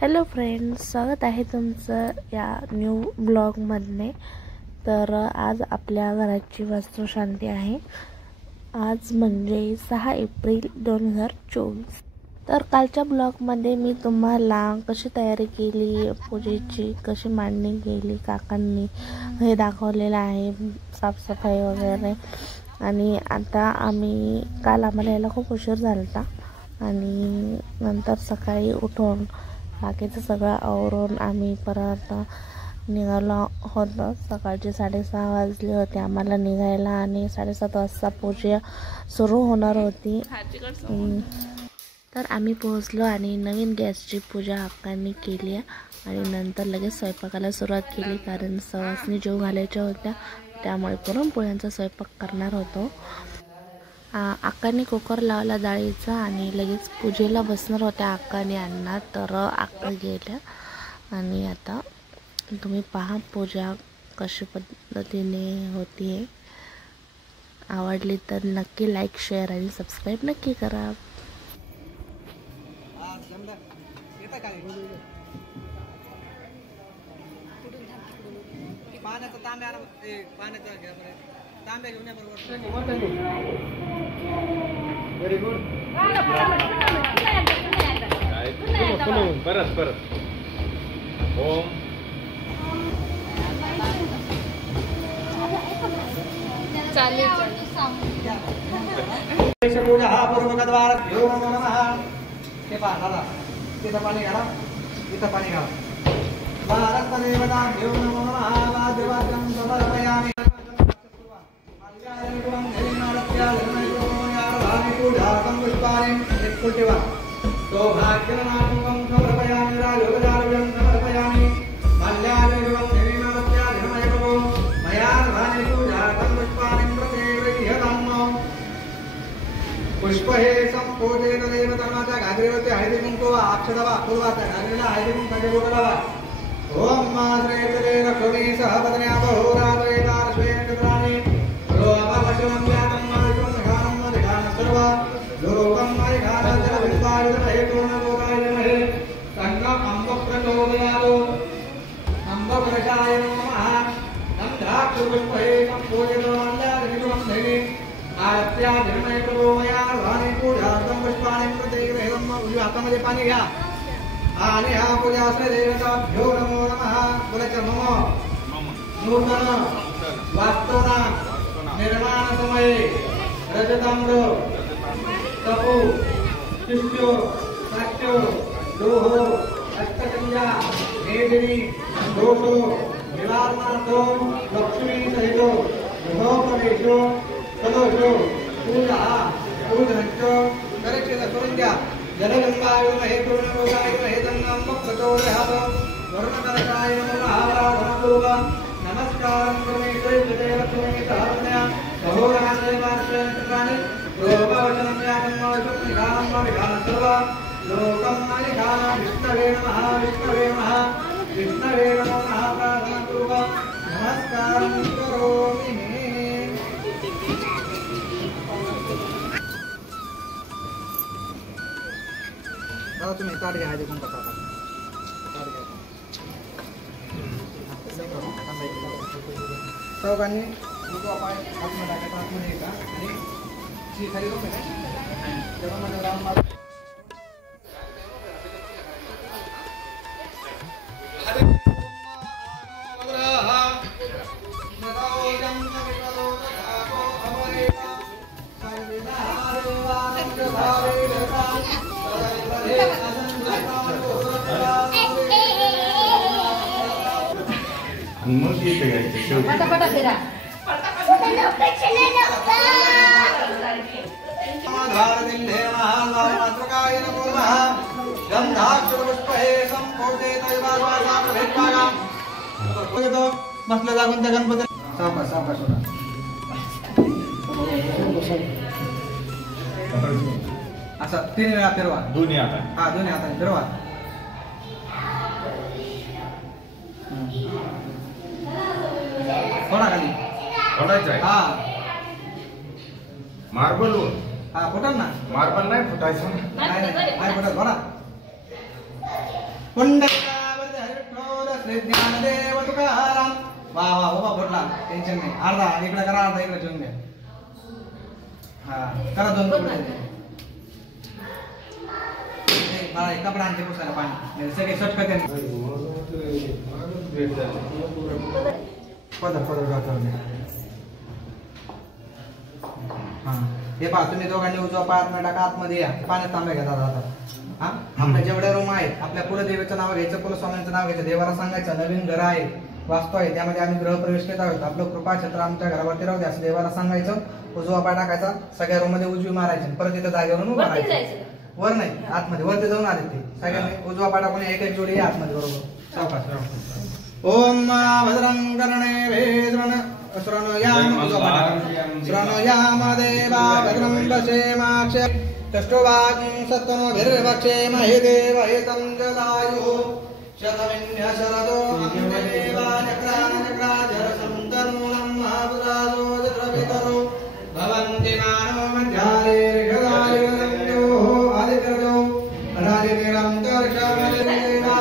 Hello friends, स्वागत आहे तुमचं या न्यू ब्लॉगमध्ये। तर आज आपल्या घराची वास्तुशांती आहे। आज म्हणजे 6 एप्रिल 2024। तर कालच्या ब्लॉगमध्ये मी तुम्हाला कशी तयारी केली, पूजेची कशी मांडणी केली काकांनी हे दाखवलेलं आहे, साफसफाई वगैरे। आणि आता काल आम्हाला यायला खूप उशीर झाला आणि नंतर सकाळी उठून बाकीचं सगळं आवरून आम्ही परत निघालो होतो। सकाळचे 6:30 वाजले होते आम्हाला निघायला आणि 7:30 वाजता पूजा सुरू होणार होती। तर आम्ही पोहोचलो आणि नवीन गॅसची पूजा हक्कांनी केली आणि नंतर लगेच स्वयंपाकाला सुरुवात केली, कारण सवासनी जेव घालायच्या होत्या, त्यामुळे पुरणपोळ्यांचा स्वयंपाक करणार होतो। अक्काने कुकर लावला डाळीचा आणि लगेच पूजेला बसणार होत्या अक्काने अण्णा, तर अक्का गेल्या। आणि आता तुम्ही पहा पूजा कशा पद्धतीने होती। आवडली तर नक्की लाईक, शेअर आणि सबस्क्राईब नक्की करा। Very good. परत ओम पूजा हा पूर्वकद्वार भ्यो नमः। हे पहा दादा, तिथं पाणी घाला, इथं पाणी घाला। भारतदेवता भ्यो नमः। वाद्रवाद्यं समर्पयामि। सौभाग्यनामकं समर्पयामि। राजोपचारं समर्पयामि। माल्यार्घ्यं नैवेद्यार्घ्यमयतो मया धाने पूजार्थं पुष्पाणि प्रसेवयेयम्। पुष्पहे संपूजेत देवतमाचा घागरीवरती हळदी कुंकू अक्षता पूर्वाचा घागरीला हळदी कुंकाचे बोट लावा। ओम मा श्रेयते रक्षोणी सहपत्न्या बहुरात्रेतार श्वेतद्राणी रोमवशनं व्यातं मारिकं घानं मदिघानं सर्व लोकं मदिघानं जलविद्वायुत हेतुर्नलोकाय नमः। संगम अम्ब प्रचोदयातो अम्ब प्रजाय नमः। गन्धाक्षपुष्पहे संपूजित मल्यार्घ्यं धैर्ये आरत्या धर्मयतो मया धाने पूजार्थं पुष्पाणि प्रसेवयेयम्। उजव्या हातामध्ये पाणी घ्या आणि हा पूजाश्रय देवताभ्यो नमो नमः। बोलायचं मम नूतन वास्तवना निर्माण समये रजताम्र तपो शिष्यो साक्ष्यो लोहो अष्टकन्या मेदिनी दोषो निवारणार्थो लक्ष्मी सहितो गृहोपदेशो सदोषो पूजा पूजनश्च करेक्ट करून द्या। जलगंगायुम हेतुर्नलोकायुम हेतन्नं प्रचोदयात्। वर्णकरकाय नमः। आराधनापूर्व नमस्कारं करोमि। श्रीदेवत्वमेव सहस्रया बहुराजयवार्षयत्राणि रोमवचनं व्याकरणं निघानं विघानं सर्व लोकं निघानं। विष्णवे नमः। विष्णवे नमः। विष्णवे नमः। प्रार्थनापूर्व नमस्कारं करोमि। तुम्ही काढ घ्या हळदी कुंकू टाका, काढ घ्या चौघांनी उजवा पाय आतमध्ये टाकायचा, आतमध्ये येता आणि शी खाली रोप आहे तेव्हा माझ्या राम मार बसला जागून त्या गणपती सावकाश सावकाश असं 3 वेळा फिरवा, दोन्ही हाताने। हा दोन्ही हाताने फिरवा। थोडा खाली फोडायचं आहे। हा मार्बल हा फुटल ना, मार्बल नाही फुटायचं, नाही फुटल थोडा पुंडलिकावरद हरिठोर श्री ज्ञानदेव तुकाराम. वा वा बाबा बोलला टेन्शन नाही. अर्धा इकडे करा अर्धा इकडे ठेवून घ्या. हा करा दोन तुकडे. मला कपडा आणते पुसायला पाणी सगळे सटकत आहे. पदर पदर हा हे पहा तुम्ही दोघांनी उजवा पायात टाका आतमध्ये या. पाण्यात तांब्या घ्या दादा आता. हा आपल्या जेवढ्या रूम आहेत आपल्या कुलदेवीचं नाव घ्यायचं कुलस्वामींचं नाव घ्यायचं. देवाला सांगायचं नवीन घर आहे वास्तू आहे त्यामध्ये आम्ही गृहप्रवेश केला आहोत. आपलं कृपाक्षेत्र आमच्या घरावरती राहू द्या असं देवाला सांगायचं. उजवा पाय टाकायचा सगळ्या रूम मध्ये उजवी मारायची परत इथं जागेवरून उभं राहायचं. वर नाही आतमध्ये वरती जाऊन आले ते सगळ्यांनी उजवा पाय टाकून एक एक जोडी आतमध्ये बरोबर सावकाश. ओम भद्रं कर्णे श्रणयाम देवा भद्रं पश्येमाक्ष तष्टुवागं सत्तमभिर्वक्षेमहि देवहितं जलायुः शतमिन्य शरदो अंगदेवानक्रानक्राजरसंतर्मुनं महापुराजो जत्रपितरो भवन्ति मानो मध्यारेर्घदायुरन्योः आदिकर्यो राजिनिरन्तर्षमलिदेवा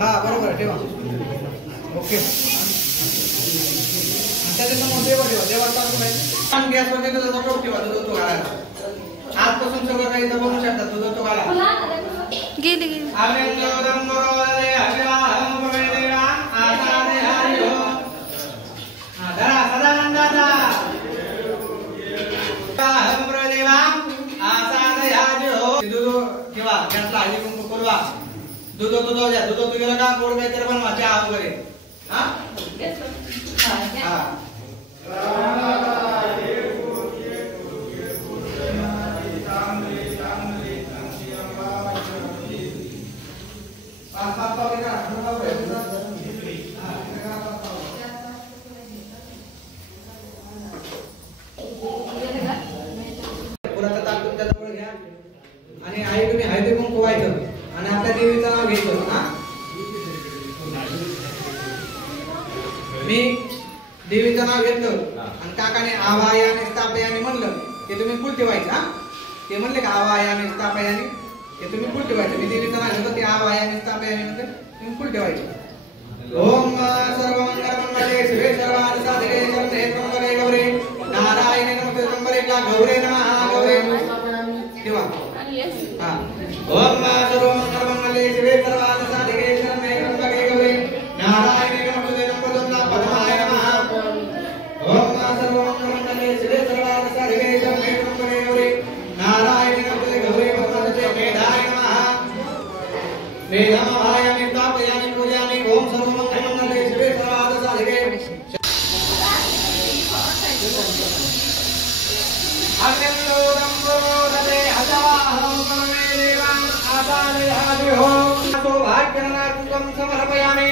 हा बरोबर ठेवा. ओके त्याच्यासमोर देवा ठेवा. देवाला टाकून आहे गॅसवर त्याचा दगड ठेवा. तो घालायला आजपासून सगळं काही बनवू शकतात. तो घाला गेली गेली किंवा गॅसला हळदी कुंकू पुरवा. दूध द्या. दूध गेलं का गोड काहीतरी बनवा चहा वगैरे. हा पुराचं ताक तुमच्या जवळ घ्या आणि आई तुम्ही हळदी कुंकू व्हायचं आणि आपल्या देवीचं नाव घ्यायचं. हा मी देवीचं नाव घेतलं आणि काकाने आवायाने स्थापयाने म्हणलं ते तुम्ही पुढे ठेवायचं. हा ते म्हणले का आवायाने स्थापयाने ते तुम्ही पुढे ठेवायचं. मी देवीचं नाव घेतलं ते आवायाने स्थापयाने म्हणते तुम्ही पुढे ठेवायचं. ओम सर्वमंगलमंगले शिवे सर्वार्थसाधके शरण्ये त्र्यंबके गौरी नारायणे नमोस्तुते त्र्यंबके गौरी नमः. गौरी ठेवा. हा ओम सर्वमंगलमंगले शिवे सर्वार्थसाधके शरण्ये त्र्यंबके गौरी नारायणे नमोस्तुते त्र्यंबके पद्माय नमः. ओम सर्वमंगलमंगले शिवे सर्वार्थसाधके शरण्ये त्र्यंबके गौरी नारायणे नमोस्तुते गौरी पद्माय मेधाय नमः. मेधामायामि तापयामि पूजयामि. ओम सर्वमंगलमंगले शिवे सर्वार्थसाधके समर्पयामी.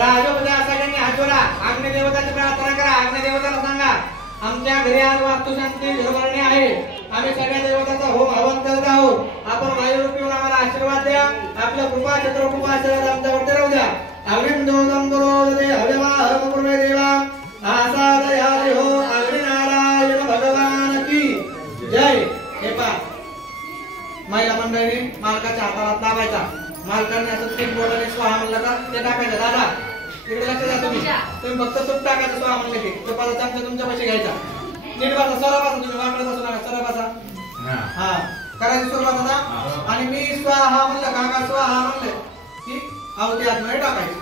राजोपदा सगळ्यांनी हात जोडा. अग्निदेवताची प्रार्थना करा. अग्निदेवताला सांगा आमच्या घरी आज वास्तुशांती घरभरणी आहे. आम्ही सगळ्या देवताचा होम हवन करत आहोत. आपण वायुरूपी येऊन आम्हाला आशीर्वाद द्या. आपलं कृपा छत्र कृपा आशीर्वाद आमच्यावरती राहू द्या. अग्निंदोदंबरोदे हव्यवाहमपूर्वे देवा आसादयारि हो. अग्निनारायण भगवान की जय. हे पहा महिला मंडळीने मालकाच्या हाताला लावायचा. मालकाने असं 3 बोटाने स्वाहा म्हणलं का ते टाकायचं. दादा इकडे लक्ष द्या. तुम्ही फक्त तूप टाकायचं. स्वाहा म्हणलं की तुपाचा चमचा तुमच्या पैसे घ्यायचा. नीट बसा. सरळ बसा. तुम्ही वाकडं बसू नका. सरळ बसा. हा करायची सुरुवात आता. आणि मी स्वाहा म्हणलं काका स्वाहा म्हणलं की आहुती आतमध्ये टाकायची.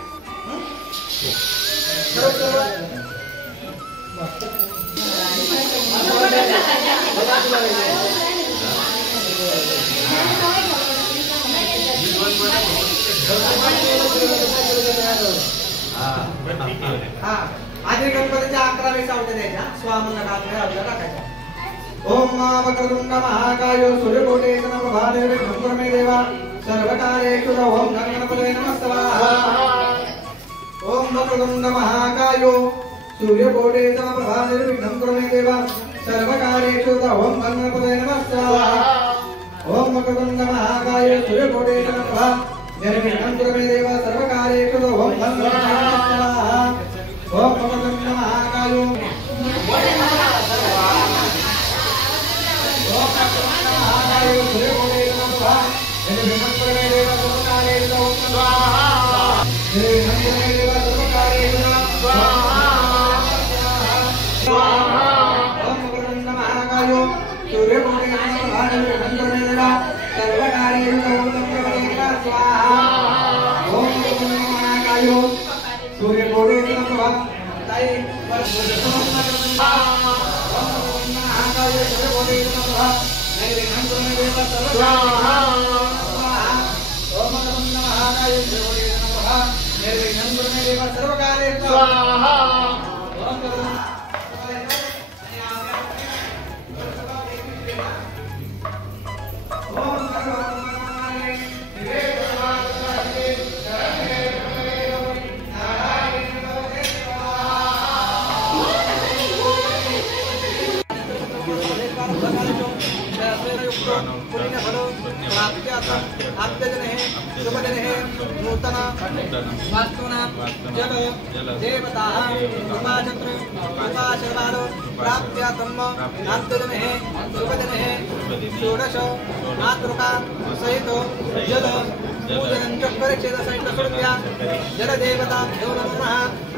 हा आधी गणपतीच्या 11 सावटे द्यायच्या. स्वाहा म्हणलं का टाकायच्या. ओम वक्रतुंड महाकाय सूर्यकोटि समप्रभा निर्विघ्नं कुरु मे देवा सर्वकार्येषु ओम गणपतये नमः स्वाहा. ओम वक्रतुंड महाकाय सूर्यकोटि समप्रभा निर्विघ्नं कुरु मे देवा सर्वकार्येषु ओम गणपतये नमः स्वाहा. ओम वक्रतुंड महाकाय सूर्यकोटि समप्रभा निर्विघ्नं कुरु मे देवा सर्वकार्येषु ओम गणपतये नमः स्वाहा.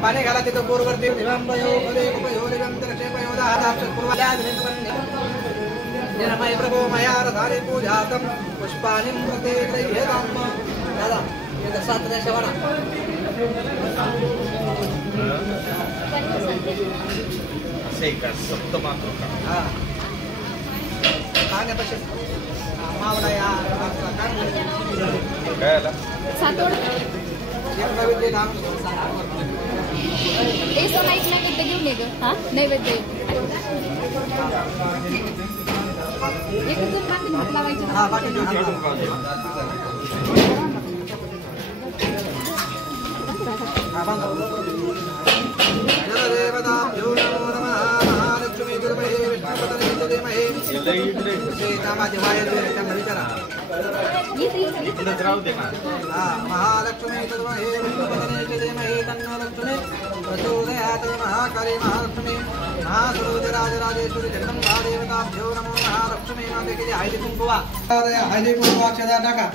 पाणी घाला तिथं पूर्ववर्ती जनमय प्रभो मया रथाने पूजातं पुष्पाणि प्रत्येकैर्यदां दादा ये दसात्र्या शवना असे का सप्तमात्र का हां काने पश्य मावडा या काय आला सातोड एक नैवेद्य नाम ए समाईक नैवेद्य घेऊन ये ग हा नैवेद्य एकच माती भात लावायची हां बाकी हां बांधा जलदेवताभ्यो नमो नमः महालक्ष्मी दुर्महे विष्णुपतये देमहे सीतामादेवाय त्यांना विचारा राहू दे ना महालक्ष्मी दुर्महे विष्णुपतये देमहे तन्नो लक्ष्मी प्रचोदयात् महाकाली महालक्ष्मी महासुरराजराजेश्वरी जगदम्बा देवताभ्यो नमो महालक्ष्मी माते के हळदी कुंकवा हळदी कुंकवा अक्षदा टाका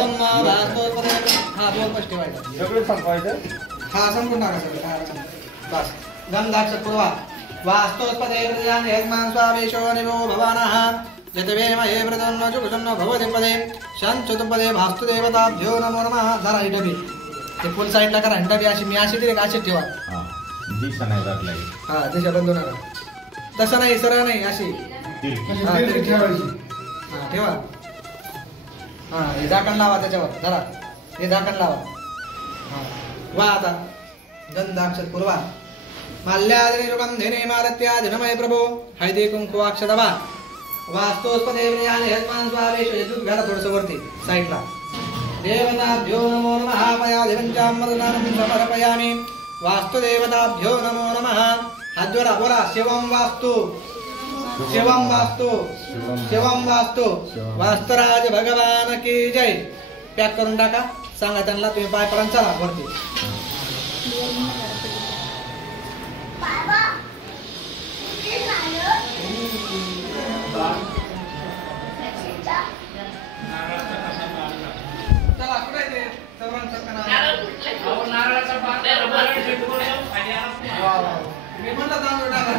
ओम वास्तवपदे हा दोन पष्ट ठेवायचं सगळं संपवायचं हा संपूर्ण टाका सगळं बस गंधाक्ष पूर्वा वास्तवपदे प्रजान यजमान स्वामेशो निवो भवानः यतवेमहे प्रदन्न जुगुसन्न भवति पदे शांचतुपदे भास्तु देवताभ्यो नमो नमः जरा ही डबी ते फुल साइडला करा डबी अशी मी अशी तरी अशी ठेवा हां दिशा नाही जात नाही हा दिशा बंद नका तसं नाही सरळ नाही अशी हा तरी ठेवायची हा ठेवा हा हे झाकण लावा त्याच्यावर धरा हे झाकण लावा हा वा आता गंधाक्षर पूर्वा माल्यादिनी सुगंधिनी मालत्यादिनमय प्रभो हळदी कुंकू अक्षदवा वास्तोस्पदे प्रजाने यजमान स्वामेश यजुः घाला थोडंसं वरती साईडला देवताभ्यो नमो नमः पयाधिपंचामृतानं समर्पयामि वास्तुदेवताभ्यो नमो नमः हात जोडा बोला शिवम वास्तु शिवम वास्तु शिवम वास्तु वास्तुराज भगवान की जय पॅक करून टाका सांगा त्यांना तुम्ही पाय पडून चला वरती चला कुठे ते सर्वांचं नारळाचा पान वा वा मी म्हणलं तांदूळ टाका